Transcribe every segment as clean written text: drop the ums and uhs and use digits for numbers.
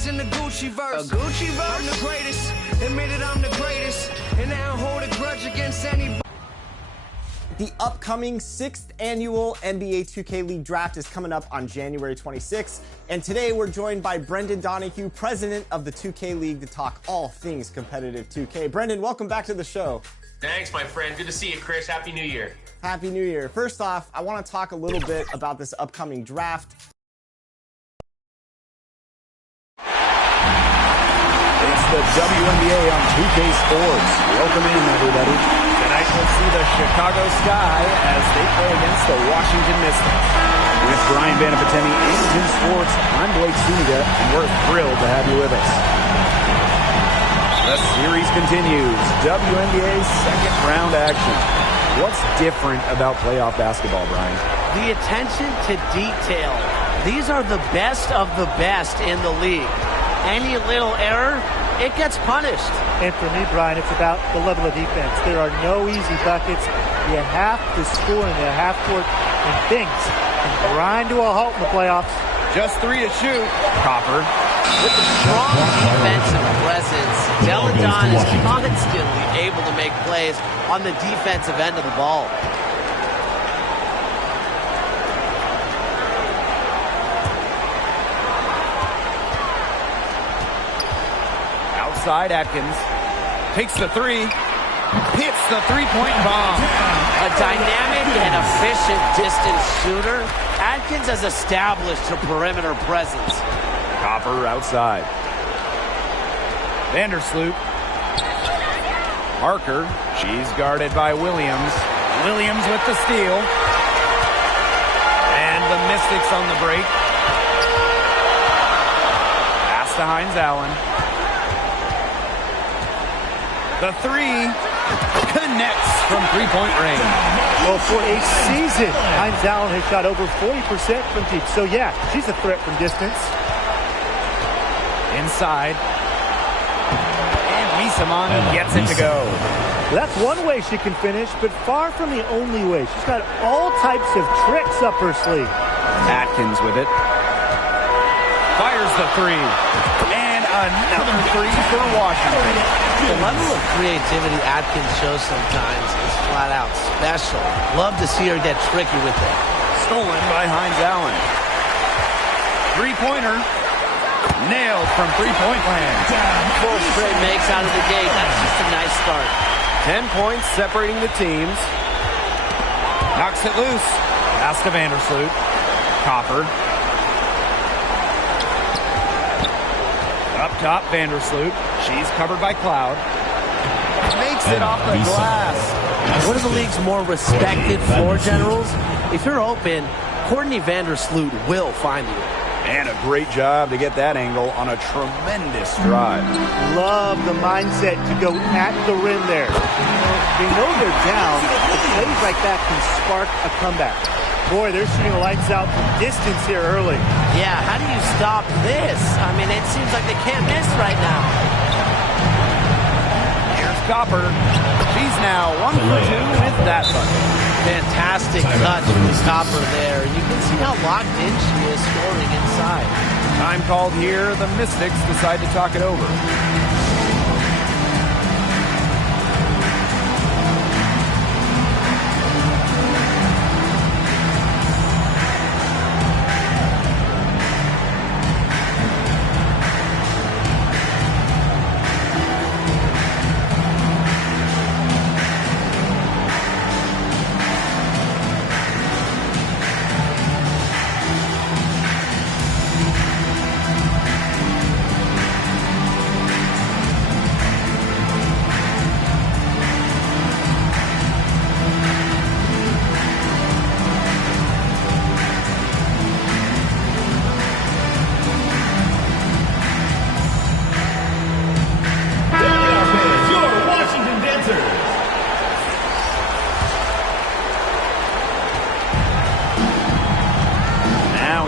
Benz in the Gucci verse. A Gucci verse? I'm the greatest. Admitted I'm the greatest. And I don't hold a grudge against anybody. The upcoming 6th annual NBA 2K League draft is coming up on January 26th. And today we're joined by Brendan Donahue, president of the 2K League, to talk all things competitive 2K. Brendan, welcome back to the show. Thanks, my friend. Good to see you, Chris. Happy New Year. Happy New Year. First off, I want to talk a little bit about this upcoming draft. It's the WNBA on 2K Sports. Welcome in, everybody. Tonight we'll see the Chicago Sky as they play against the Washington Mystics. With Brian Banapateni and Tim Sports, I'm Blake Zuniga, and we're thrilled to have you with us. The series continues. WNBA second round action. What's different about playoff basketball, Brian? The attention to detail. These are the best of the best in the league. Any little error, it gets punished. And for me, Brian, it's about the level of defense. There are no easy buckets. You have to score in the half court, and things can grind to a halt in the playoffs. Just 3 to shoot. Copper. With a strong defensive presence, Deladon is constantly able to make plays on the defensive end of the ball. Outside, Atkins takes the 3, hits the three-point bomb. A dynamic and efficient distance shooter, Atkins has established her perimeter presence. Copper outside. Vandersloot. Parker. She's guarded by Williams. Williams with the steal. And the Mystics on the break. Pass to Hines Allen. The 3 connects from three-point range. Well, for a season, Hines Allen has shot over 40% from deep. So, yeah, she's a threat from distance. Inside. And Wiesemann gets it to go. That's one way she can finish, but far from the only way. She's got all types of tricks up her sleeve. Atkins with it. Fires the 3. And another 3 for Washington. The level of creativity Atkins shows sometimes is flat out special. Love to see her get tricky with it. Stolen by Hines Allen. Three-pointer. Nailed from three-point land. Full straight makes out of the gate. That's just a nice start. 10 points separating the teams. Knocks it loose. Pass to Vandersloot. Copper. Up top, Vandersloot. She's covered by Cloud. Makes it off the glass. One of the league's more respected floor generals. If you're open, Courtney Vandersloot will find you. And a great job to get that angle on a tremendous drive. Love the mindset to go at the rim there. They know they're down, but plays like that can spark a comeback. Boy, they're shooting lights out from distance here early. Yeah, how do you stop this? I mean, it seems like they can't miss right now. Here's Copper. She's now 1 for 2 with that bucket. Fantastic touch from Copper there. You can see how locked in she is scoring inside. Time called here. The Mystics decide to talk it over.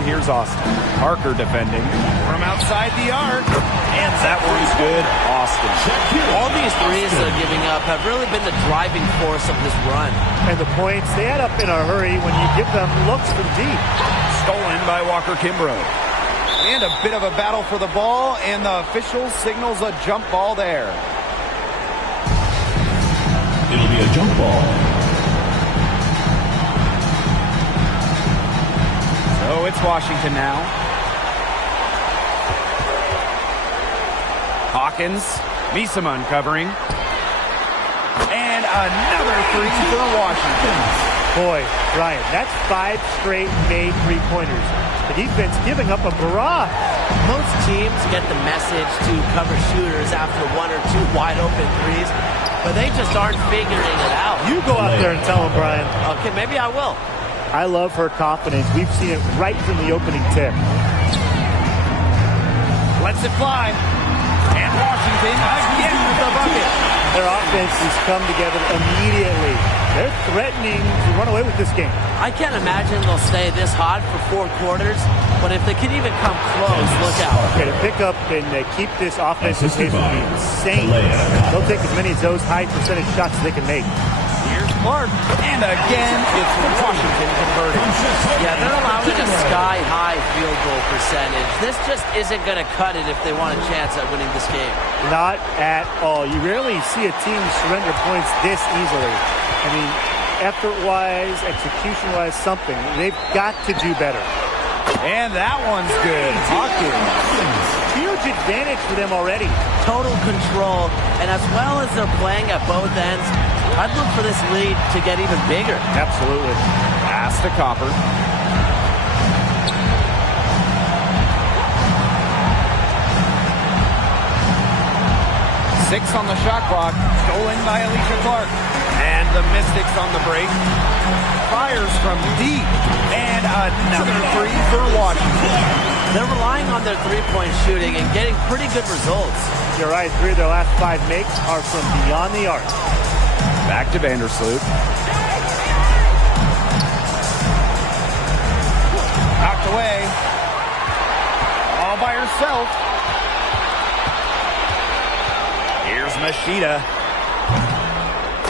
Here's Austin. Parker defending from outside the arc. And that one's good. Austin. All these threes they're giving up have really been the driving force of this run. And the points, they add up in a hurry when you give them looks from deep. Stolen by Walker Kimbrough. And a bit of a battle for the ball, and the official signals a jump ball there. It'll be a jump ball. So it's Washington now. Hawkins, Misama uncovering. And another three for Washington. Boy, Ryan, that's 5 straight made three-pointers. The defense giving up a barrage. Most teams get the message to cover shooters after 1 or 2 wide-open threes, but they just aren't figuring it out. You go out there and tell them, Brian. Okay, maybe I will. I love her confidence. We've seen it right from the opening tip. Lets it fly. And Washington again with the bucket. Their offense has come together immediately. They're threatening to run away with this game. I can't imagine they'll stay this hot for 4 quarters, but if they can even come close, look out. Okay, to pick up and keep this offensive pace would be insane. They'll take as many of those high percentage shots as they can make. Here's Clark. And again, it's Washington converting. Yeah, they're allowing a sky-high field goal percentage. This just isn't going to cut it if they want a chance at winning this game. Not at all. You rarely see a team surrender points this easily. I mean, effort-wise, execution-wise, something. They've got to do better. And that one's good. Hawkins. Huge advantage for them already. Total control, and as well as they're playing at both ends, I'd look for this lead to get even bigger. Absolutely. Pass to Copper. Six on the shot clock. Stolen by Alicia Clark. And the Mystics on the break. Fires from deep. And another three for Washington. They're relying on their three-point shooting and getting pretty good results. You're right. 3 of their last 5 makes are from beyond the arc. Back to Vandersloot. Knocked away. All by herself. Here's Machida.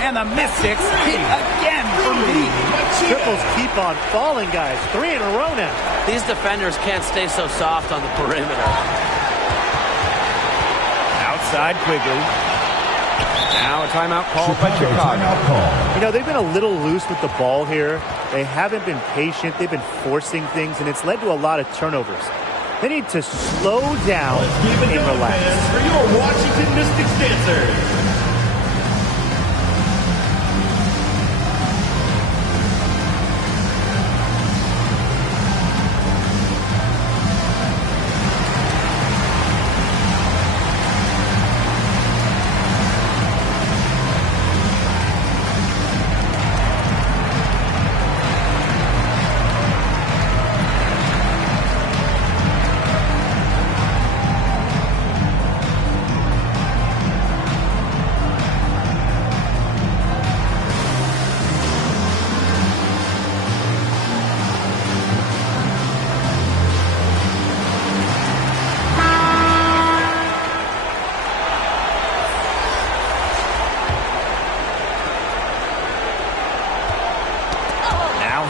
And the Mystics hit again from deep. Triples keep on falling, guys. 3 in a row now. These defenders can't stay so soft on the perimeter. Outside Quigley. Now a timeout called by Chicago. You know, they've been a little loose with the ball here. They haven't been patient. They've been forcing things, and it's led to a lot of turnovers. They need to slow down and relax. For your Washington Mystics dancers.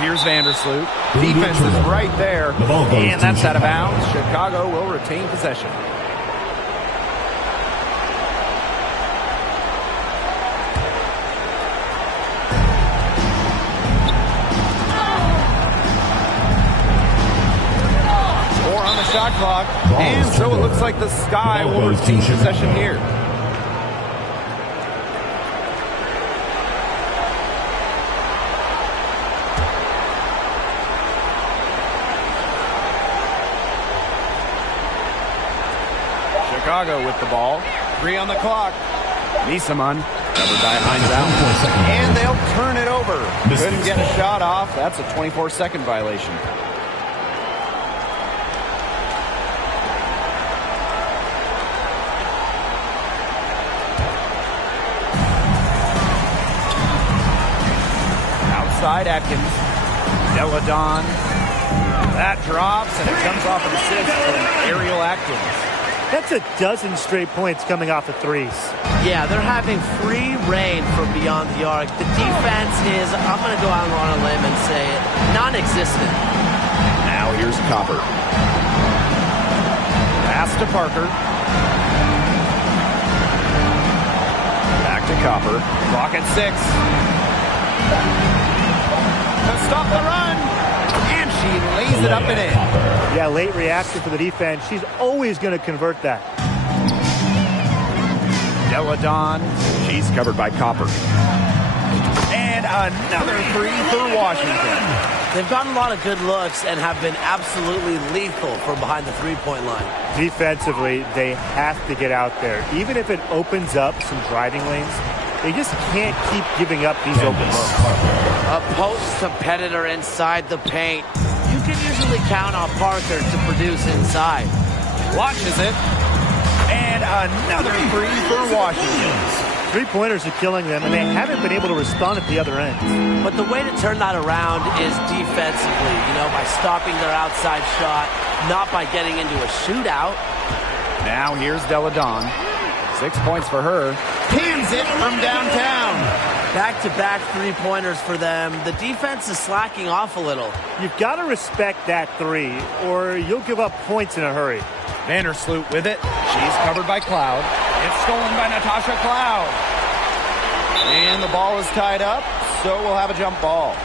Here's Vandersloot. Defense is right there. And that's out of bounds. Chicago will retain possession. Four on the shot clock. And so it looks like the Sky will retain possession here. Chicago with the ball. 3 on the clock. Misama covered by Hines out. And they'll turn it over. Couldn't get a shot off. That's a 24-second violation. Outside Atkins. Deladon. That drops and it comes off an assist from Ariel Atkins. That's a dozen straight points coming off of threes. Yeah, they're having free reign from beyond the arc. The defense is, I'm going to go out on a limb and say it, non-existent. Now here's Copper. Pass to Parker. Back to Copper. Clock at 6. To stop the run. And she lays it up and in. Yeah, late reaction for the defense. She's always going to convert that. Deladon. She's covered by Copper. And another three for Washington. They've gotten a lot of good looks and have been absolutely lethal from behind the three-point line. Defensively, they have to get out there. Even if it opens up some driving lanes, they just can't keep giving up these open looks. A post competitor inside the paint. You can usually count on Parker to produce inside. Launches it. And another three for Washington. Three-pointers are killing them, and they haven't been able to respond at the other end. But the way to turn that around is defensively, by stopping their outside shot, not by getting into a shootout. Now here's Deladon. 6 points for her. Pins it from downtown. Back-to-back three-pointers for them. The defense is slacking off a little. You've got to respect that three, or you'll give up points in a hurry. Vandersloot with it. She's covered by Cloud. It's stolen by Natasha Cloud. And the ball is tied up, so we'll have a jump ball.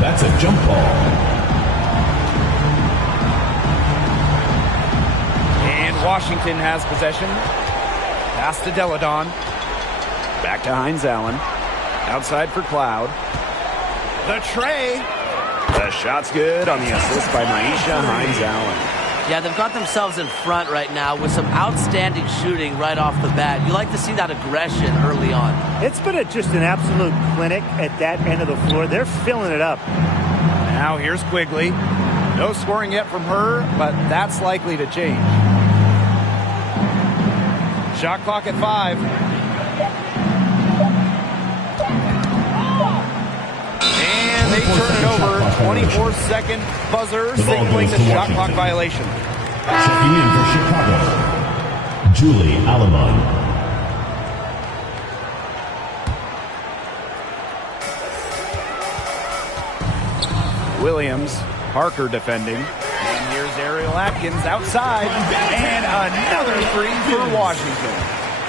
That's a jump ball. And Washington has possession. Pass to Deladon. Back to Hines Allen. Outside for Cloud. The tray. The shot's good on the assist by Maisha Hines Allen. Yeah, they've got themselves in front right now with some outstanding shooting right off the bat. You like to see that aggression early on. It's been just an absolute clinic at that end of the floor. They're filling it up. Now here's Quigley. No scoring yet from her, but that's likely to change. Shot clock at 5. And they turn it over. 24-second buzzer signaling the shot clock violation. Checking in for Chicago, Julie Alamon. Williams, Parker defending. And here's Ariel Atkins outside. And another three for Washington.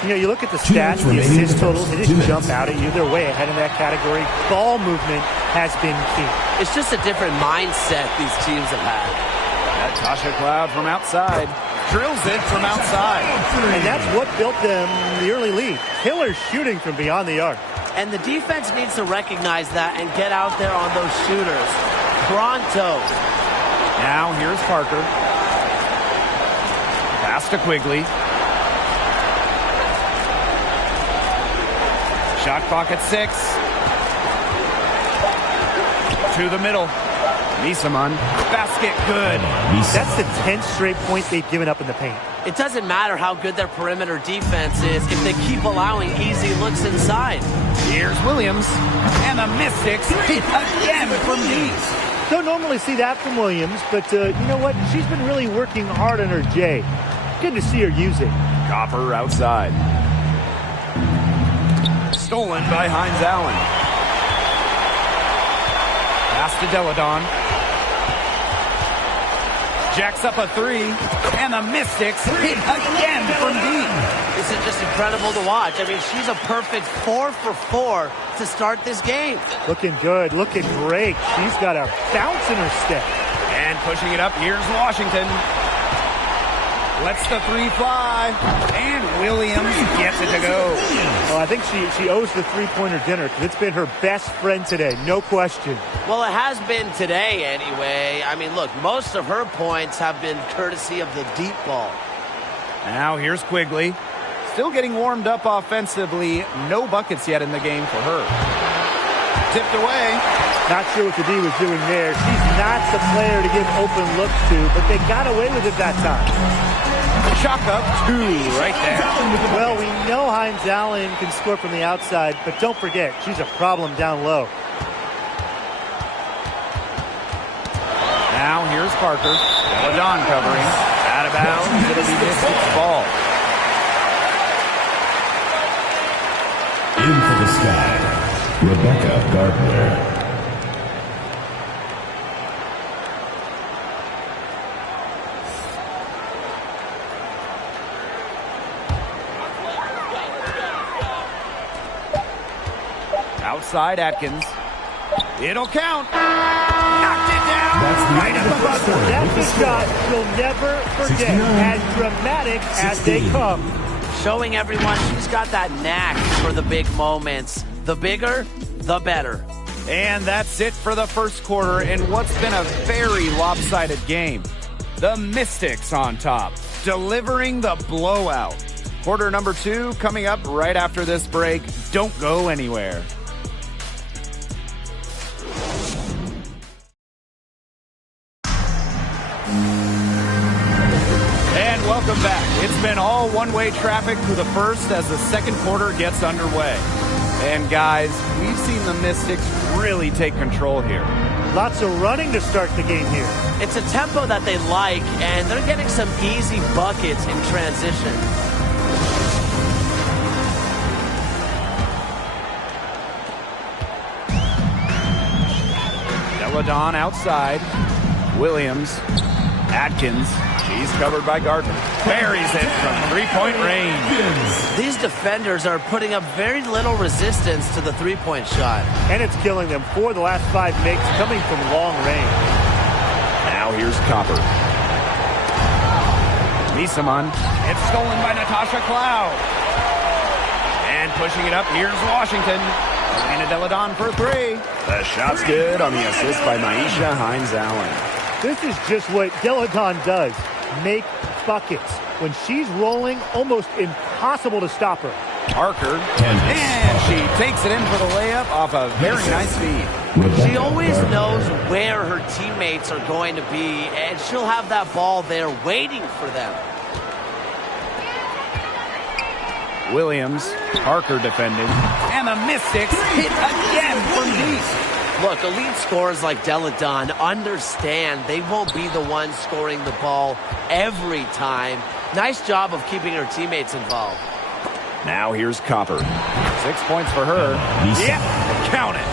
You look at the stats, the assist totals, they just jump out at you. They're way ahead in that category. Ball movement has been key. It's just a different mindset these teams have had. Natasha Cloud from outside. Drills it from outside. And that's what built them the early lead. Killer shooting from beyond the arc. And the defense needs to recognize that and get out there on those shooters. Pronto. Now here's Parker. Pass to Quigley. Shot clock at 6. To the middle. Misaman. Basket good. That's the 10th straight point they've given up in the paint. It doesn't matter how good their perimeter defense is if they keep allowing easy looks inside. Here's Williams. And the Mystics again from deep. Don't normally see that from Williams, but you know what? She's been really working hard on her J. Good to see her use it. Copper outside. Stolen by Hines Allen. Pass to Deladon. Jacks up a 3. And the Mystics hit again from deep. This is just incredible to watch. I mean, she's a perfect 4 for 4 to start this game. Looking good, looking great. She's got a bounce in her step. And pushing it up, here's Washington. Lets the 3 fly. And Williams gets it to go. Well, I think she owes the three-pointer dinner because it's been her best friend today, no question. Well, it has been today anyway. I mean, look, most of her points have been courtesy of the deep ball. Now here's Quigley. Still getting warmed up offensively. No buckets yet in the game for her. Tipped away. Not sure what the D was doing there. She's not the player to give open looks to, but they got away with it that time. Chalk up 2 right there. Well, we know Hines Allen can score from the outside, but don't forget, she's a problem down low. Now here's Parker. Deladon covering. Out of bounds. It'll be Mystics' ball. In for the Sky, Rebecca Gardner. Outside Atkins. It'll count. Knocked it down. Right at the buzzer. That's a shot you'll never forget. 69. As dramatic as they 16. come. Showing everyone she's got that knack for the big moments. The bigger, the better. And that's it for the first quarter in what's been a very lopsided game. The Mystics on top, delivering the blowout. Quarter number 2 coming up right after this break. Don't go anywhere. And welcome back. It's been all one-way traffic through the first as the second quarter gets underway. And guys, we've seen the Mystics really take control here. Lots of running to start the game here. It's a tempo that they like, and they're getting some easy buckets in transition. Deladon outside. Williams. Atkins. She's covered by Gardner. Buries it from three-point range. These defenders are putting up very little resistance to the three-point shot. And it's killing them. 4 of the last 5 makes coming from long range. Now here's Copper. Misaman. It's stolen by Natasha Cloud. And pushing it up, here's Washington. Elena Deladon for 3. The shot's good on the assist by Maisha Hines-Allen. This is just what Deladon does. Make buckets. When she's rolling, almost impossible to stop her. Parker. And she takes it in for the layup off a very nice feed. She always knows where her teammates are going to be, and she'll have that ball there waiting for them. Williams. Parker defending. And the Mystics hit again from deep. Look, elite scorers like Deladon understand they won't be the ones scoring the ball every time. Nice job of keeping her teammates involved. Now here's Copper. 6 points for her. Yep, count it.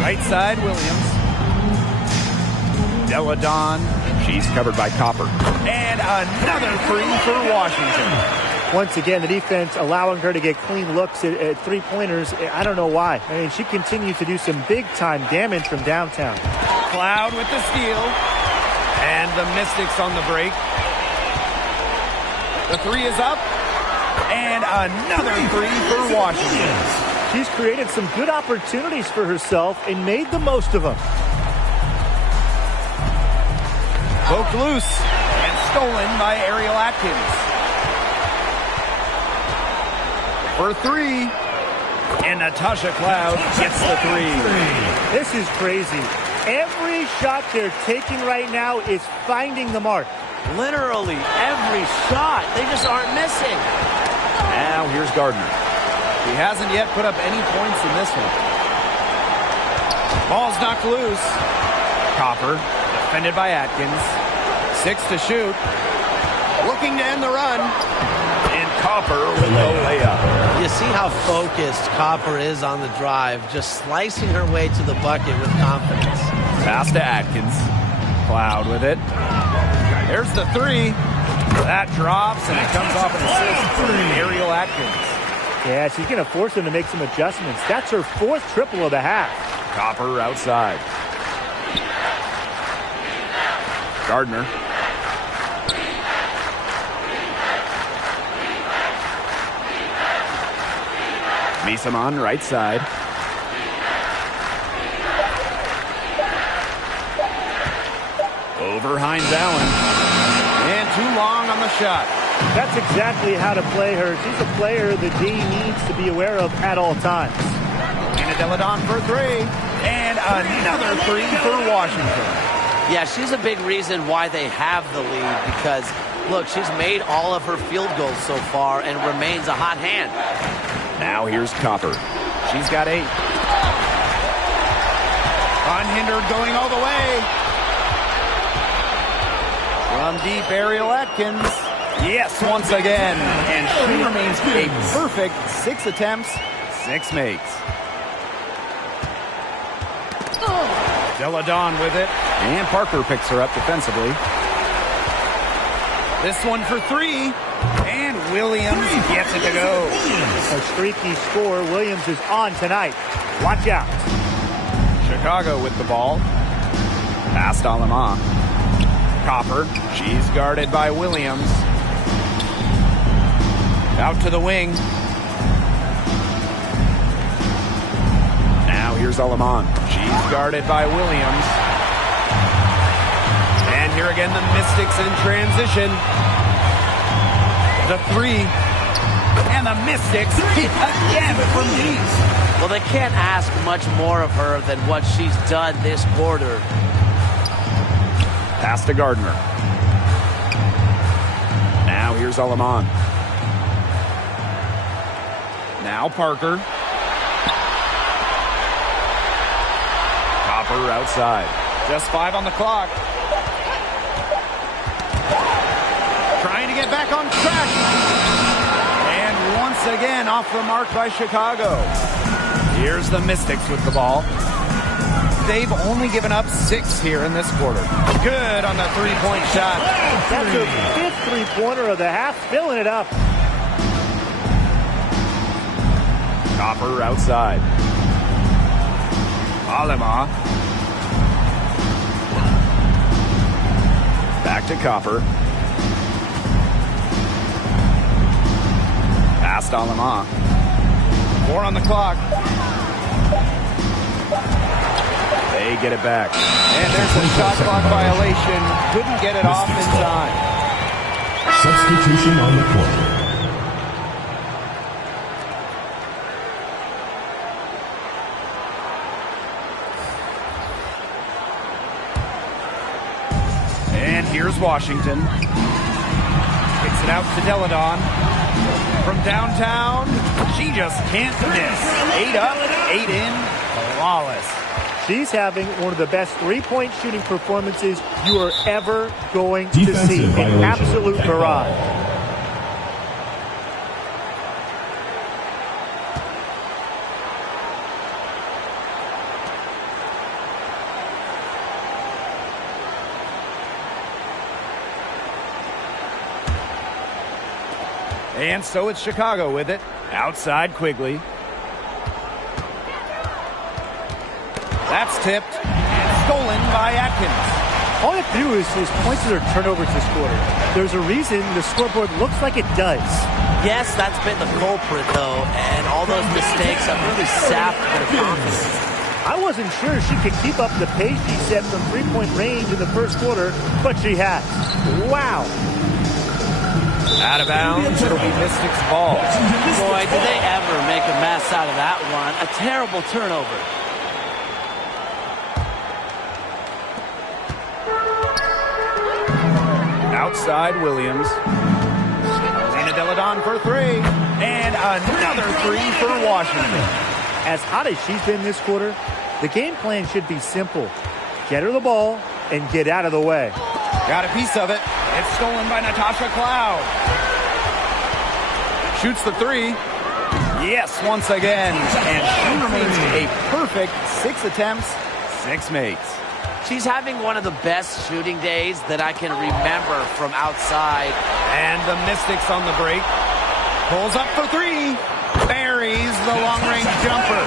Right side, Williams. Deladon. She's covered by Copper. And another 3 for Washington. Once again, the defense allowing her to get clean looks at three-pointers. I don't know why. I mean, she continues to do some big-time damage from downtown. Cloud with the steal. And the Mystics on the break. The 3 is up. And another 3 for Washington. She's created some good opportunities for herself and made the most of them. Poked loose and stolen by Ariel Atkins. For 3. And Natasha Cloud gets the 3. This is crazy. Every shot they're taking right now is finding the mark. Literally every shot. They just aren't missing. Now here's Gardner. He hasn't yet put up any points in this one. Ball's knocked loose. Copper, defended by Atkins. 6 to shoot. Looking to end the run. And Copper with the layup. You see how focused Copper is on the drive, just slicing her way to the bucket with confidence. Pass to Atkins. Cloud with it. There's the 3. That drops, and it comes off an assist for Ariel Atkins. Yeah, she's going to force him to make some adjustments. That's her 4th triple of the half. Copper outside. Gardner. Misaman right side. Over Hines-Allen. And too long on the shot. That's exactly how to play her. She's a player the D needs to be aware of at all times. And Deladon for 3. And another 3 for Washington. Yeah, she's a big reason why they have the lead because, look, she's made all of her field goals so far and remains a hot hand. Now here's Copper. She's got 8. Unhindered going all the way. From deep, Ariel Atkins. Yes, once again. And she remains a perfect 6 attempts, 6 makes. Deladon with it. And Parker picks her up defensively. This one for three. And Williams gets it to go. A streaky score. Williams is on tonight. Watch out. Chicago with the ball. Past Alema. Copper. She's guarded by Williams. Out to the wing. Now here's Aleman. She's guarded by Williams. And here again the Mystics in transition. The three. And the Mystics hit again from deep. Well, they can't ask much more of her than what she's done this quarter. Pass to Gardner. Now here's Aleman. Now Parker. Copper outside. Just 5 on the clock. Trying to get back on track. And once again off the mark by Chicago. Here's the Mystics with the ball. They've only given up 6 here in this quarter. Good on the three-point shot. That's her 5th three-pointer of the half, filling it up. Copper outside. Alema. Back to Copper. Past Alema. 4 on the clock. They get it back. And there's a shot clock violation. Couldn't get it off in time. Substitution on the court. And here's Washington. Kicks it out to Deladon. From downtown, she just can't miss. 8 up, 8 in, flawless. She's having one of the best three-point shooting performances you are ever going to see. An absolute barrage. And so it's Chicago with it. Outside Quigley. That's tipped and stolen by Atkins. All you have to do is points or turnovers this quarter. There's a reason the scoreboard looks like it does. Yes, that's been the culprit, though, and all those mistakes have really sapped their confidence. I wasn't sure she could keep up the pace she set from three-point range in the first quarter, but she has. Wow. Out of bounds, it'll be Mystics ball. Boy, did they ever make a mess out of that one. A terrible turnover. Outside Williams. Elena Deladon for 3. And another 3 for Washington. As hot as she's been this quarter, the game plan should be simple. Get her the ball and get out of the way. Got a piece of it. It's stolen by Natasha Cloud. Shoots the 3. Yes, once again. And she remains a perfect 6 attempts, 6 makes. She's having one of the best shooting days that I can remember from outside. And the Mystics on the break. Pulls up for 3. Buries the long-range jumper.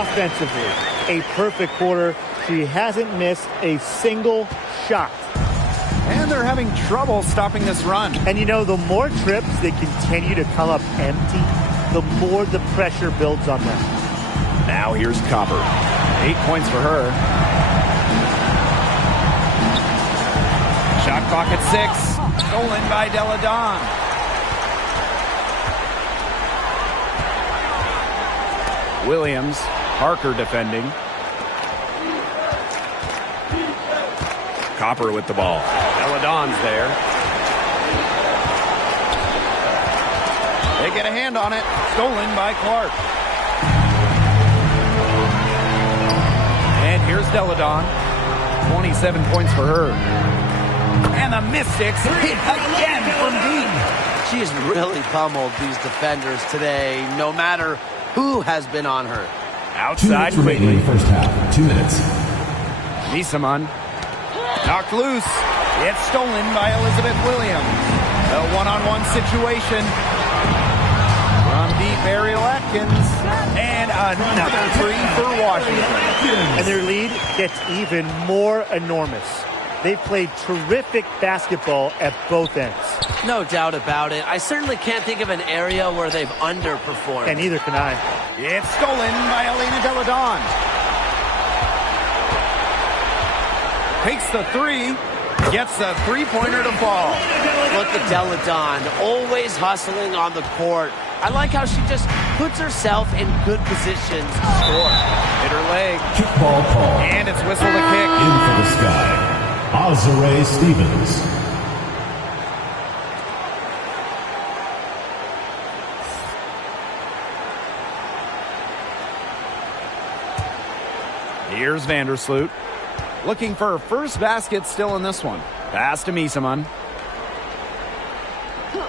Offensively, a perfect quarter. She hasn't missed a single shot. And they're having trouble stopping this run. And you know, the more trips they continue to come up empty, the more the pressure builds on them. Now here's Copper. 8 points for her. Shot clock at 6. Stolen by Deladon. Williams. Parker defending. Copper with the ball. Deladon's there. They get a hand on it. Stolen by Clark. And here's Deladon. 27 points for her. And the Mystics hit again from deep. She's really pummeled these defenders today, no matter who has been on her. Outside 2 minutes remaining in Quigley. the first half. 2 minutes. Nisaman. Knocked loose. It's stolen by Elizabeth Williams. A one-on-one situation. From deep, Ariel Atkins. And another three for Washington. And their lead gets even more enormous. They've played terrific basketball at both ends. No doubt about it. I certainly can't think of an area where they've underperformed. And neither can I. It's stolen by Elena Delle Donne. Takes the three. Gets the three-pointer to fall. Look at Delle Donne, always hustling on the court. I like how she just puts herself in good positions to score. Hit her leg. Kickball call. And it's whistle to kick. In for the Sky. Azare Stevens. Here's Vandersloot. Looking for her first basket still in this one. Pass to Miesemann.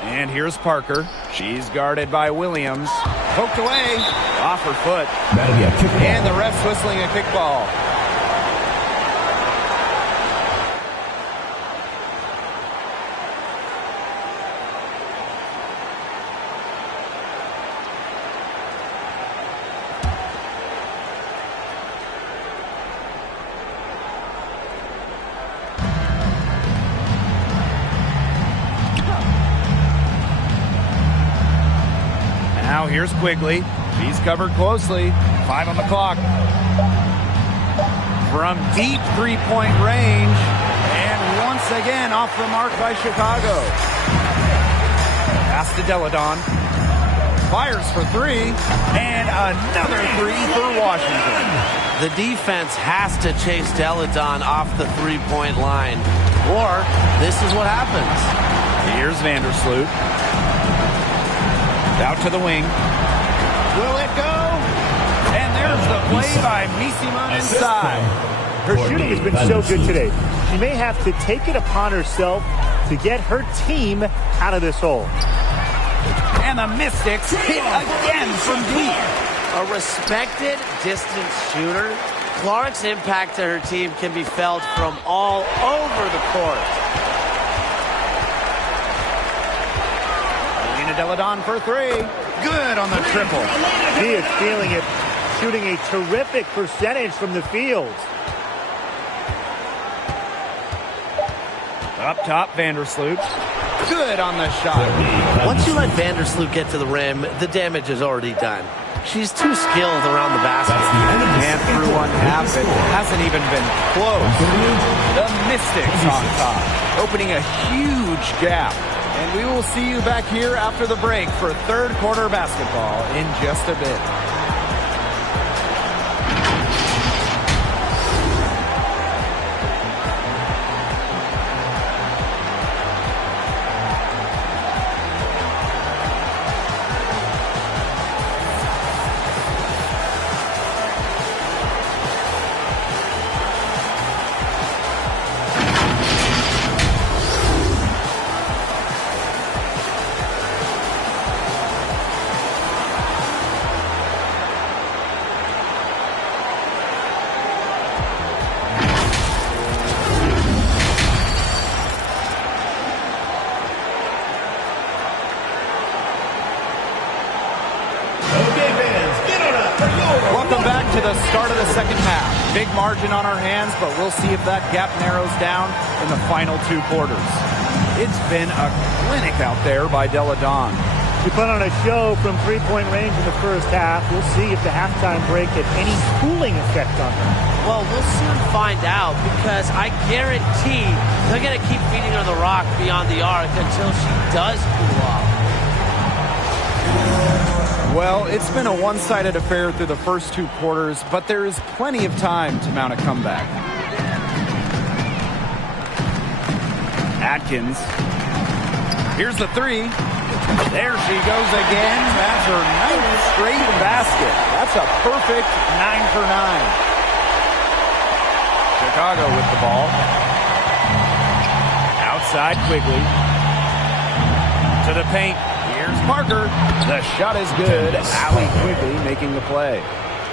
And here's Parker. She's guarded by Williams. Poked away. Off her foot. That'll be a kickball. And the ref's whistling a kickball. Now here's Quigley. She's covered closely. 5 on the clock. From deep three-point range. And once again off the mark by Chicago. Pass to Delle Donne. Fires for three. And another three for Washington. The defense has to chase Delle Donne off the three-point line, or this is what happens. Here's Vandersloot. Out to the wing. Will it go? And there's the play by Miesemann inside. Her shooting has been so good today. She may have to take it upon herself to get her team out of this hole. And the Mystics hit again from deep. A respected distance shooter, Clark's impact to her team can be felt from all over the court. Elena Delle Donne for three. Good on the triple. She is feeling it, shooting a terrific percentage from the field. Up top, Vandersloot. Good on the shot. Once you let Vandersloot get to the rim, the damage is already done. She's too skilled around the basket. And through one half, it hasn't even been close. The Mystics on top, opening a huge gap. And we will see you back here after the break for third quarter basketball in just a bit. Welcome back to the start of the second half. Big margin on our hands, but we'll see if that gap narrows down in the final two quarters. It's been a clinic out there by Delle Donne. We put on a show from three-point range in the first half. We'll see if the halftime break had any cooling effect on her. Well, we'll soon find out, because I guarantee they're going to keep feeding her the rock beyond the arc until she does cool off. Well, it's been a one-sided affair through the first two quarters, but there is plenty of time to mount a comeback. Atkins. Here's the three. There she goes again. That's her ninth straight basket. That's a perfect 9 for 9. Chicago with the ball. Outside Quigley. To the paint. Here's Parker. The shot is good. Allie Quigley making the play.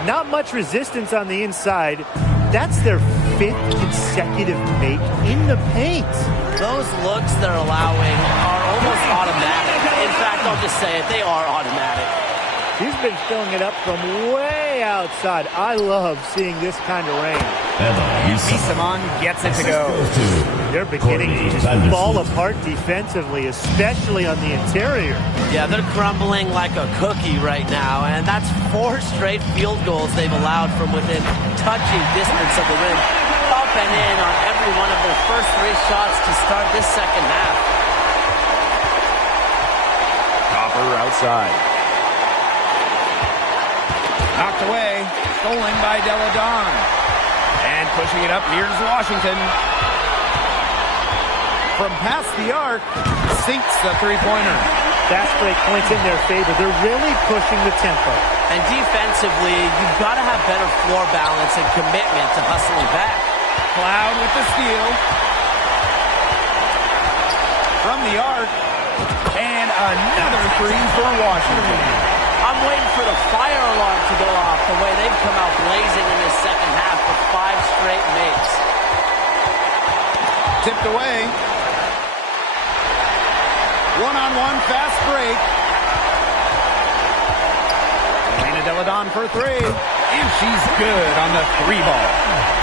Not much resistance on the inside. That's their 5th consecutive make in the paint. Those looks they're allowing are almost automatic. In fact, I'll just say it, they are automatic. She's been filling it up from way outside. I love seeing this kind of rain. Misamon gets it to go. They're beginning to just fall apart defensively, especially on the interior. Yeah, they're crumbling like a cookie right now, and that's 4 straight field goals they've allowed from within touching distance of the rim. Up and in on every one of their first 3 shots to start this second half. Copper outside. Knocked away. Stolen by Delle Donne. And pushing it up, here's Washington. From past the arc, sinks the three-pointer. Fast break points in their favor. They're really pushing the tempo. And defensively, you've got to have better floor balance and commitment to hustling back. Cloud with the steal. From the arc. And another three for Washington. I'm waiting for the fire alarm to go off the way they've come out blazing in this second half with 5 straight makes. Tipped away. One-on-one fast break. Elena Delle Donne for 3. And she's good on the 3 ball.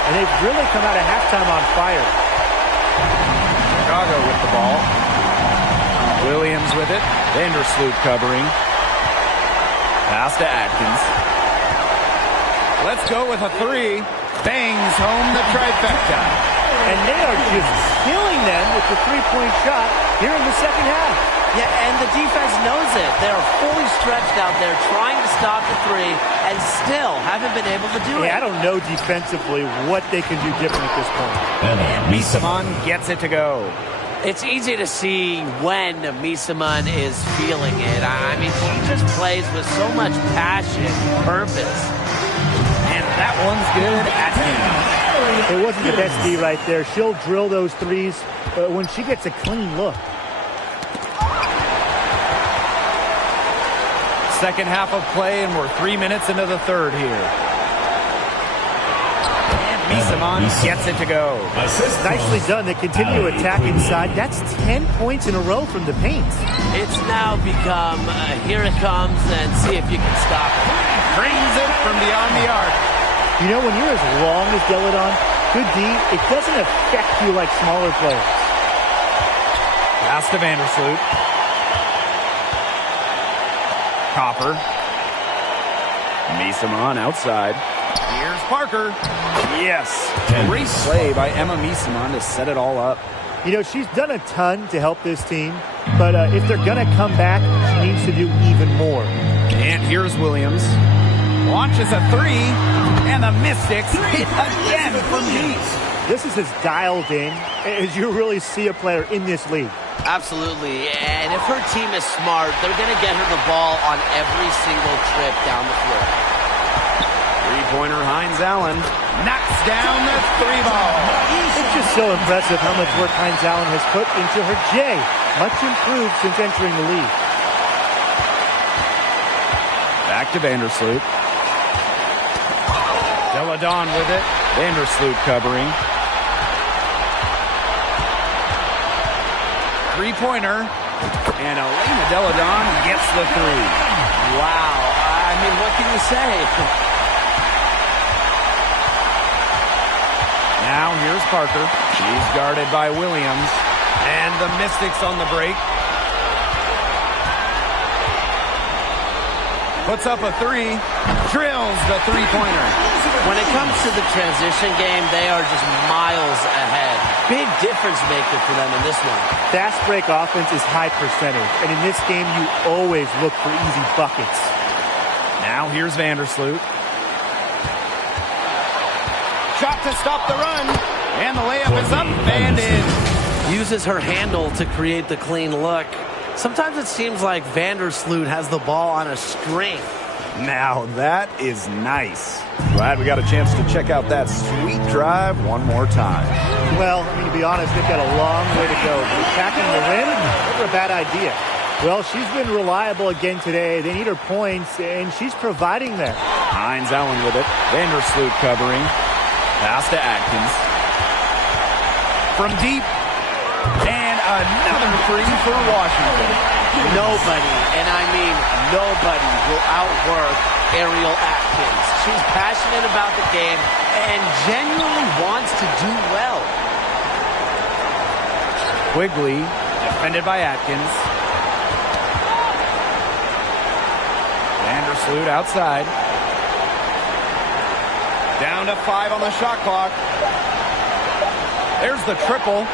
And they've really come out of halftime on fire. Chicago with the ball. Williams with it. Vandersloot covering. Pass to Atkins. Let's go with a 3. Bangs home the trifecta. And they are just killing them with the 3-point shot here in the second half. Yeah, and the defense knows it. They're fully stretched out there trying to stop the 3 and still haven't been able to do it. I don't know defensively what they can do different at this point. And Misamon gets it to go. It's easy to see when Misamon is feeling it. I mean, she just plays with so much passion, purpose. And that one's good. Atkins. It wasn't the best D right there. She'll drill those 3s when she gets a clean look. Second half of play, and we're 3 minutes into the third here. Misamon gets it to go. Nicely done. They continue to attack inside. That's 10 points in a row from the paint. It's now become, here it comes, and see if you can stop it. Brings it from beyond the arc. You know, when you're as long as Delle Donne, good D, it doesn't affect you like smaller players. Pass to Vandersloot. Copper. Misamon outside. Here's Parker. Yes. Great play by Emma Misamon to set it all up. You know, she's done a ton to help this team, but if they're going to come back, she needs to do even more. And here's Williams. Launches a 3, and the Mystics hit again from deep. This is as dialed in as you really see a player in this league. Absolutely, and if her team is smart, they're going to get her the ball on every single trip down the floor. Three-pointer Hines Allen knocks down the 3 ball. It's just so impressive how much work Hines Allen has put into her J. Much improved since entering the league. Back to Vandersloot. Delle Donne with it. Vandersloot covering. Three-pointer. And Elena Delle Donne gets the 3. Wow. I mean, what can you say? Now here's Parker. She's guarded by Williams. And the Mystics on the break. Puts up a 3. Drills the three-pointer. When it comes to the transition game, they are just miles ahead. Big difference maker for them in this one. Fast break offense is high percentage, and in this game, you always look for easy buckets. Now here's Vandersloot. Shot to stop the run, and the layup is up and in. Uses her handle to create the clean look. Sometimes it seems like Vandersloot has the ball on a string. Now that is nice. Glad we got a chance to check out that sweet drive one more time. Well, I mean, to be honest, they've got a long way to go. But attacking the rim, never a bad idea. Well, she's been reliable again today. They need her points, and she's providing that. Hines Allen with it. Vandersloot covering. Pass to Atkins. From deep. And another three for Washington. Nobody, and I mean nobody, will outwork Ariel Atkins. She's passionate about the game and genuinely wants to do well. Quigley, defended by Atkins. Vandersloot outside. Down to 5 on the shot clock. There's the triple.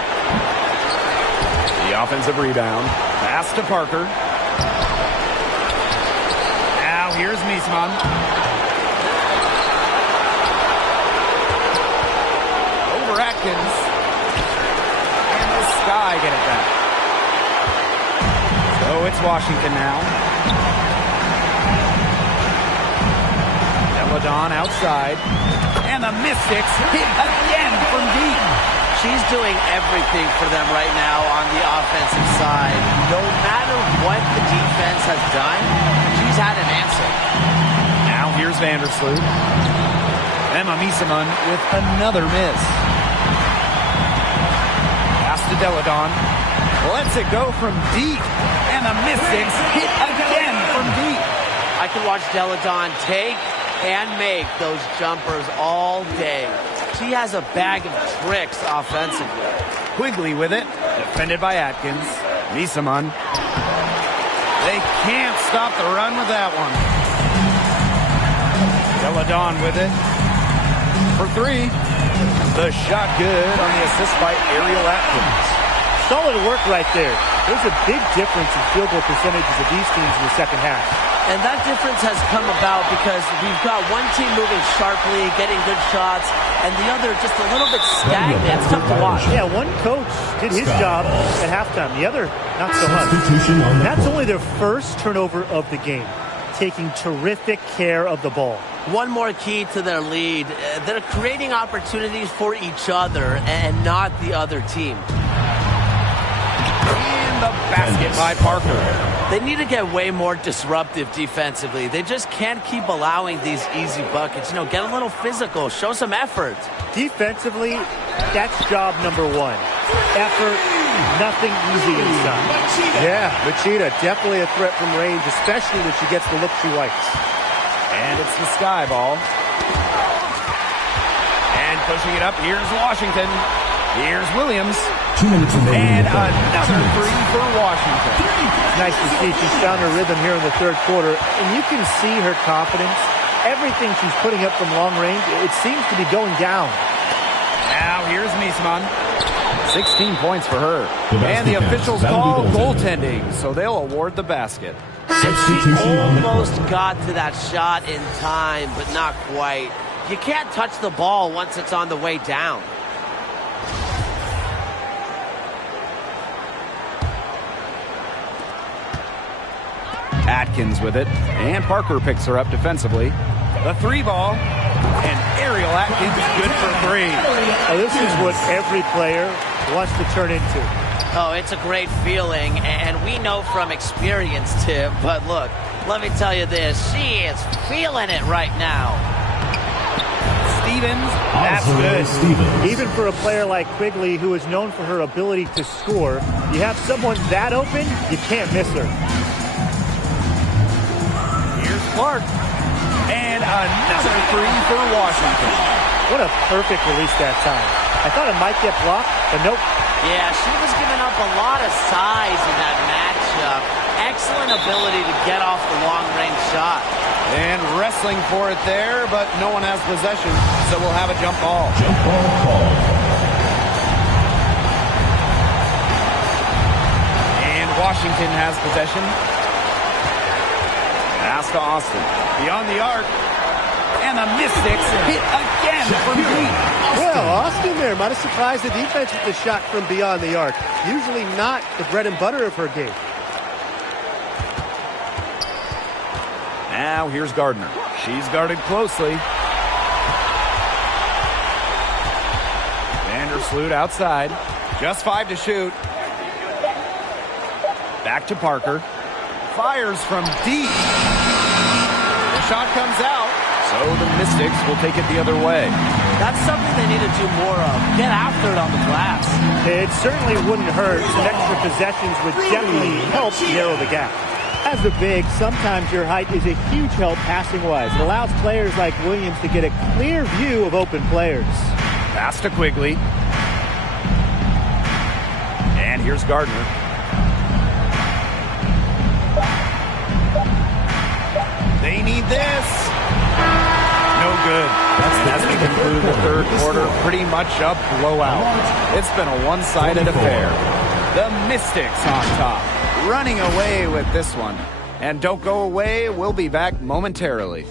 The offensive rebound. Pass to Parker. Now here's Miesman. Over Atkins. And the Sky get it back. So it's Washington now. Deladon outside. And the Mystics hit again from deep. She's doing everything for them right now on the offensive side. No matter what the defense has done, she's had an answer. Now here's Vandersloot. Emma Miesman with another miss. Pass to Deladon. Lets it go from deep. And the Mystics hit again from deep. I can watch Deladon take and make those jumpers all day. She has a bag of tricks offensively. Quigley with it. Defended by Atkins. Miesman. They can't stop the run with that one. Deladon with it. For 3. The shot good on the assist by Ariel Atkins. Solid work right there. There's a big difference in field goal percentages of these teams in the second half. And that difference has come about because we've got one team moving sharply, getting good shots, and the other just a little bit stagnant. It's tough to watch. Yeah, one coach did his job at halftime. The other, not so much. That's only their first turnover of the game. Taking terrific care of the ball. One more key to their lead. They're creating opportunities for each other and not the other team. And the basket by Parker. They need to get way more disruptive defensively. They just can't keep allowing these easy buckets. You know, get a little physical, show some effort. Defensively, that's job number 1. Effort, nothing easy inside. Yeah, Machida definitely a threat from range, especially when she gets the look she likes. And it's the Sky ball. And pushing it up, here's Washington. Here's Williams. 2 minutes remaining. And another 3 for Washington. Nice to see she's found her rhythm here in the third quarter, and you can see her confidence. Everything she's putting up from long range, it seems to be going down. Now here's Miesman. 16 points for her. And the officials call goaltending, so they'll award the basket. She almost got to that shot in time, but not quite. You can't touch the ball once it's on the way down. Atkins with it, and Parker picks her up defensively. The 3 ball, and Ariel Atkins good for 3. Oh, this is what every player wants to turn into. Oh, it's a great feeling, and we know from experience, Tim, but look, let me tell you this, she is feeling it right now. Stevens, that's good. Even for a player like Quigley, who is known for her ability to score, you have someone that open, you can't miss her. Clark. And another 3 for Washington. What a perfect release that time. I thought it might get blocked, but nope. Yeah, she was giving up a lot of size in that matchup. Excellent ability to get off the long-range shot. And wrestling for it there, but no one has possession, so we'll have a jump ball. Jump ball call. And Washington has possession. Pass to Austin. Beyond the arc. And the Mystics hit again from deep. Well, Austin there might have surprised the defense with the shot from beyond the arc. Usually not the bread and butter of her game. Now here's Gardner. She's guarded closely. Vandersloot outside. Just 5 to shoot. Back to Parker. Fires from deep. The shot comes out. So the Mystics will take it the other way. That's something they need to do more of. Get after it on the glass. It certainly wouldn't hurt. Some extra possessions would definitely help narrow the gap. As a big, sometimes your height is a huge help passing-wise. It allows players like Williams to get a clear view of open players. Pass to Quigley. And here's Gardner. They need this. No good. And as we conclude the third quarter, pretty much a blowout. It's been a one-sided affair. The Mystics on top, running away with this one. And don't go away, we'll be back momentarily.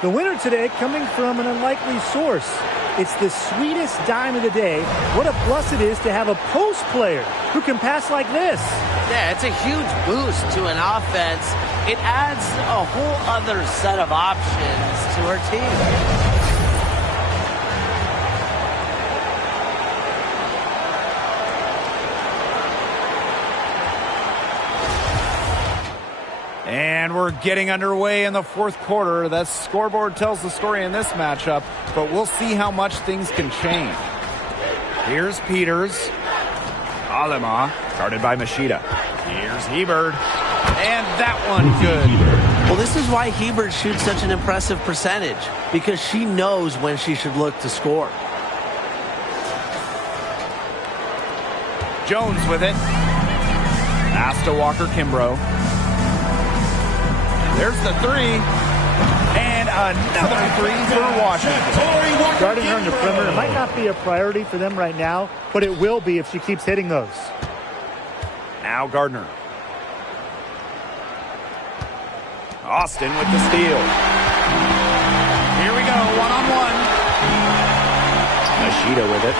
The winner today coming from an unlikely source. It's the sweetest dime of the day. What a plus it is to have a post player who can pass like this. Yeah, it's a huge boost to an offense. It adds a whole other set of options to her team. And we're getting underway in the fourth quarter. The scoreboard tells the story in this matchup, but we'll see how much things can change. Here's Peters. Alema, guarded by Machida. Here's Hebert. And that one good. Well, this is why Hebert shoots such an impressive percentage, because she knows when she should look to score. Jones with it. Pass to Walker-Kimbrough. There's the three. And another three for Washington. Guarding her in the perimeter might not be a priority for them right now, but it will be if she keeps hitting those. Now Gardner. Austin with the steal. Here we go, one-on-one. Machida with it.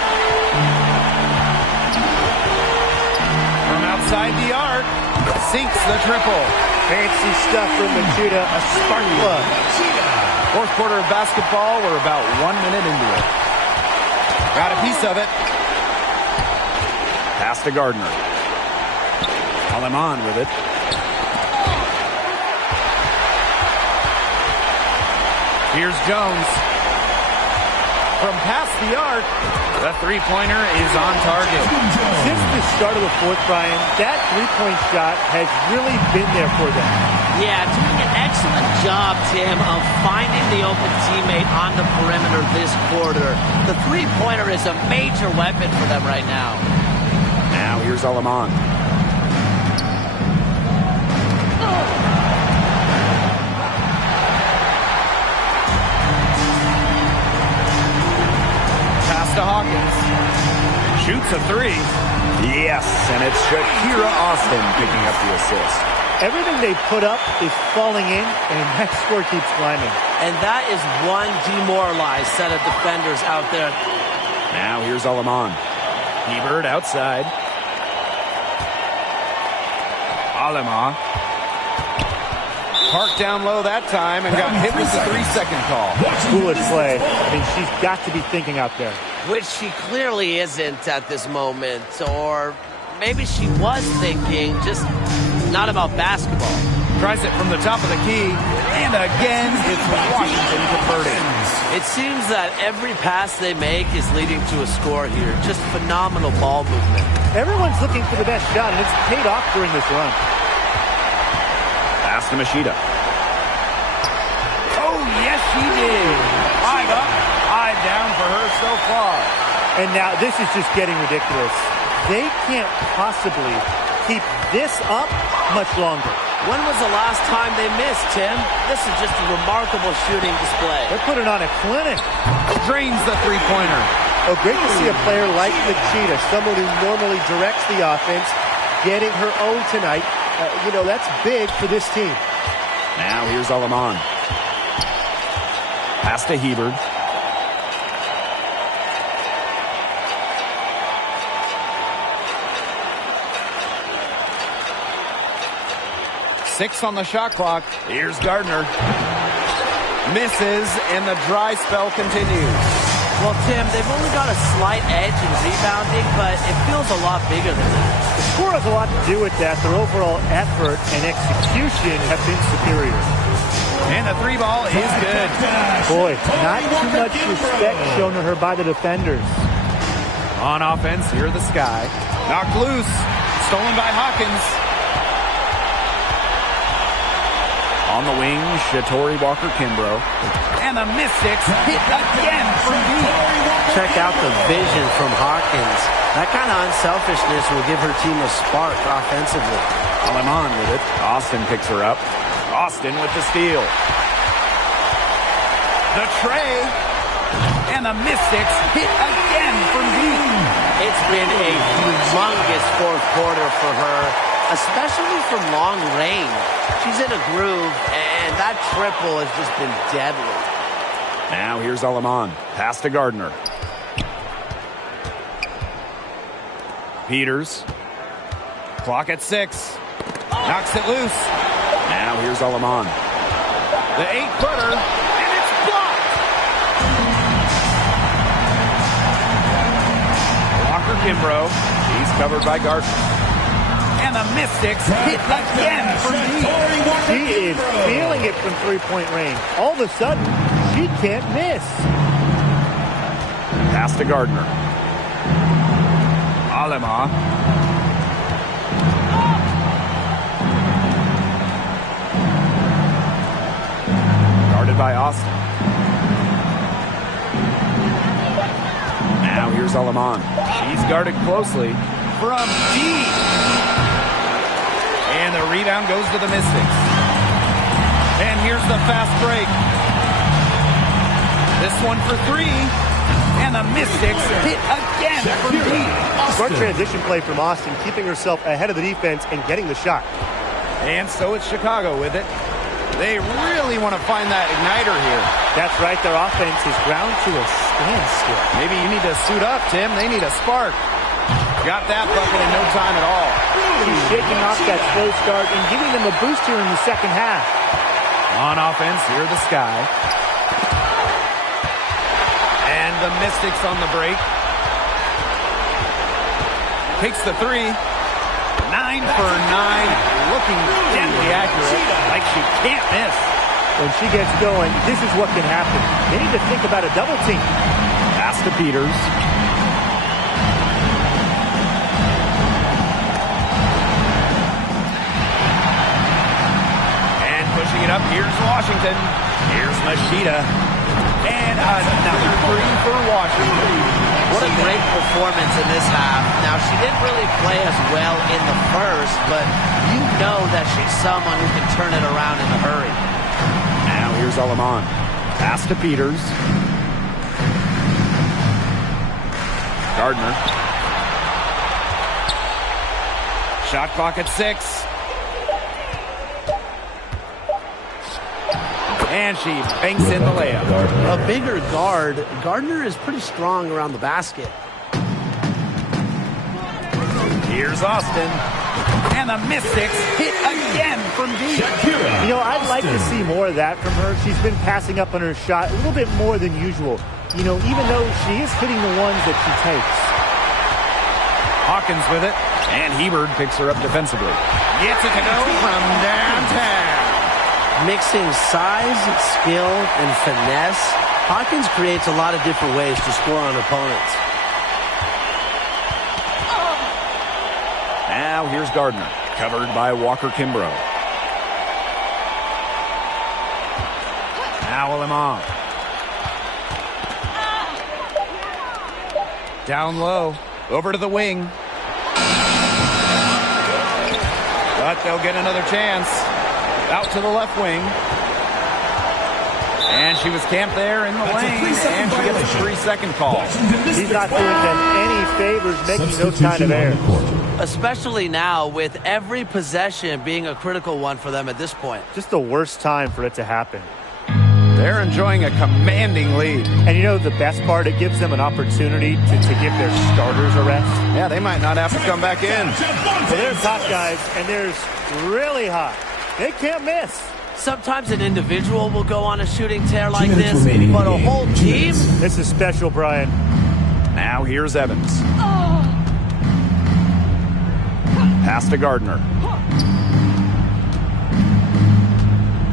From outside the arc, sinks the triple. Fancy stuff from Machida, a spark plug. Fourth quarter of basketball, we're about 1 minute into it. Got a piece of it. Pass to Gardner. Aleman with it. Here's Jones. From past the arc, the three-pointer is on target. Since the start of the fourth, Brian, that three-point shot has really been there for them. Yeah, doing an excellent job, Tim, of finding the open teammate on the perimeter this quarter. The three-pointer is a major weapon for them right now. Now here's Aleman. To Hawkins. Shoots a three. Yes, and it's Shakira Austin picking up the assist. Everything they put up is falling in, and that score keeps climbing. And that is one demoralized set of defenders out there. Now here's Aleman. Hebert outside. Alema. Parked down low that time and got hit with the 3-second call. Foolish play. I mean, she's got to be thinking out there. Which she clearly isn't at this moment. Or maybe she was thinking, just not about basketball. Tries it from the top of the key. And again, it's Washington converting. It seems that every pass they make is leading to a score here. Just phenomenal ball movement. Everyone's looking for the best shot, and it's paid off during this run. Pass to Machida. Oh, yes, she did. 5 up, 5 down for her so far. And now this is just getting ridiculous. They can't possibly keep this up much longer. When was the last time they missed, Tim? This is just a remarkable shooting display. They're putting on a clinic. Drains the three-pointer. Oh, great to see a player like Machida, someone who normally directs the offense, getting her own tonight. That's big for this team. Now here's Aleman. Pass to Hebert. Six on the shot clock. Here's Gardner. Misses, and the dry spell continues. Well, Tim, they've only got a slight edge in rebounding, but it feels a lot bigger than that. The score has a lot to do with that. Their overall effort and execution have been superior. And the 3 ball is good. Boy, not too much respect shown to her by the defenders. On offense, here the Sky. Knocked loose. Stolen by Hawkins. On the wing, Shatori Walker-Kimbrough. And the Mystics hit again from deep. Check out the vision from Hawkins. That kind of unselfishness will give her team a spark offensively. Aleman with it. Austin picks her up. Austin with the steal. The tray. And the Mystics hit again from deep. It's been a humongous fourth quarter for her, especially from long range. She's in a groove, and that triple has just been deadly. Now here's Aleman. Pass to Gardner. Peters. Clock at 6. Knocks it loose. Now here's Aleman. The 8-footer, and it's blocked. Walker-Kimbrough. He's covered by Gardner. And the Mystics hit again from deep. She is feeling it from three-point range. All of a sudden, she can't miss. Pass to Gardner. Aleman. Guarded by Austin. Now here's Aleman. She's guarded closely from deep. And the rebound goes to the Mystics. And here's the fast break. This one for 3. And the Mystics hit again from deep. Smart transition play from Austin, keeping herself ahead of the defense and getting the shot. And so it's Chicago with it. They really want to find that igniter here. That's right. Their offense is ground to a standstill. Maybe you need to suit up, Tim. They need a spark. Got that bucket in no time at all. She's shaking off that slow start and giving them a boost here in the second half. On offense, here the Sky. And the Mystics on the break. Takes the 3. 9 for 9. Looking deadly accurate. Like she can't miss. When she gets going, this is what can happen. They need to think about a double team. Pass to Peters. And pushing it up, here's Washington. Here's Machida. And another 3 for Washington. What a great performance in this half. Now, she didn't really play as well in the first, but you know that she's someone who can turn it around in a hurry. Now here's Aleman. Pass to Peters. Gardner. Shot clock at 6. And she banks in the layup. A bigger guard. Gardner is pretty strong around the basket. Here's Austin. And the Mystics hit again from deep. You know, I'd like to see more of that from her. She's been passing up on her shot a little bit more than usual. You know, even though she is hitting the ones that she takes. Hawkins with it. And Hebert picks her up defensively. Gets it to go from downtown. Mixing size, skill, and finesse, Hawkins creates a lot of different ways to score on opponents. Now here's Gardner, covered by Walker-Kimbrough. Now Aleman. Down low, over to the wing. But they'll get another chance. Out to the left wing. And she was camped there in the lane. And she gets a 3-second call. He's not doing them any favors making those kind of errors. Especially now with every possession being a critical one for them at this point. Just the worst time for it to happen. They're enjoying a commanding lead. And you know the best part? It gives them an opportunity to give their starters a rest. Yeah, they might not have to come back in. Well, there's hot guys, and there's really hot. They can't miss. Sometimes an individual will go on a shooting tear like 2 minutes this, remaining in but the a game. whole 2 team? minutes. This is special, Brian. Now here's Evans. Pass to Gardner.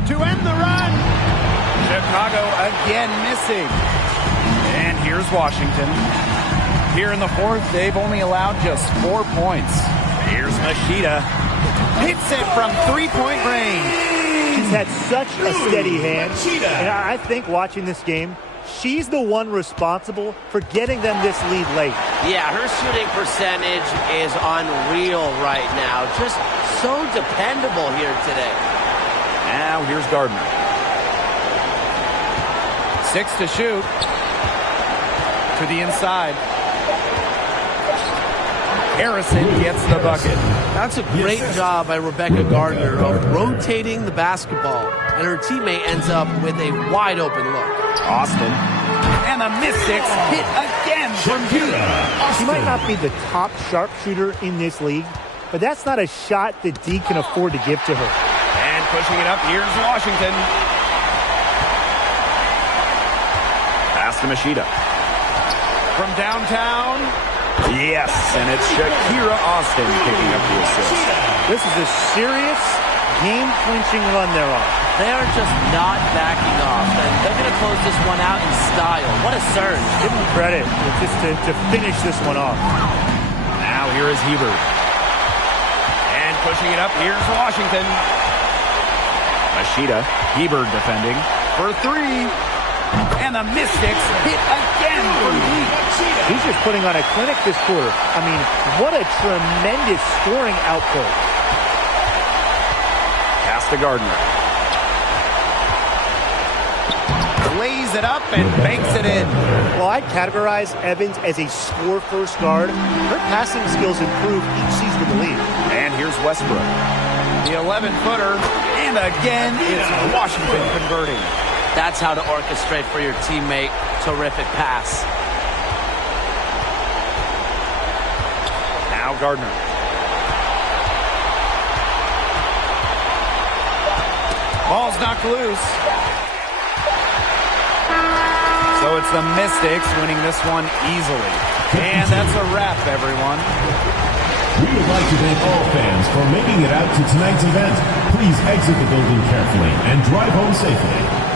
To end the run. Chicago again missing. And here's Washington. Here in the fourth, they've only allowed just 4 points. Here's Machida. Hits it from three-point range. She's had such a steady hand. And I think watching this game, she's the one responsible for getting them this lead late. Yeah, her shooting percentage is unreal right now. Just so dependable here today. Now here's Gardner. 6 to shoot. To the inside. Harrison gets the bucket. That's a great job by Rebecca Gardner of rotating the basketball, and her teammate ends up with a wide open look. Austin. And the Mystics hit again from deep. She might not be the top sharpshooter in this league, but that's not a shot that Dee can afford to give to her. And pushing it up, here's Washington. Pass to Machida. From downtown. Yes, and it's Shakira Austin picking up the assist. This is a serious game-clinching run they're on. They are just not backing off, and they're going to close this one out in style. What a surge. Give them credit just to finish this one off. Now here is Hebert. And pushing it up, here's Washington. Machida, Hebert defending for three. And the Mystics hit again from deep. He's just putting on a clinic this quarter. I mean, what a tremendous scoring output. Pass to Gardner. Lays it up and banks it in. Well, I'd categorize Evans as a score-first guard. Her passing skills improve each season in the league. And here's Westbrook. The 11-footer. And again, it's Washington converting. That's how to orchestrate for your teammate. Terrific pass. Now Gardner. Ball's knocked loose. So it's the Mystics winning this one easily. And that's a wrap, everyone. We would like to thank all fans for making it out to tonight's event. Please exit the building carefully and drive home safely.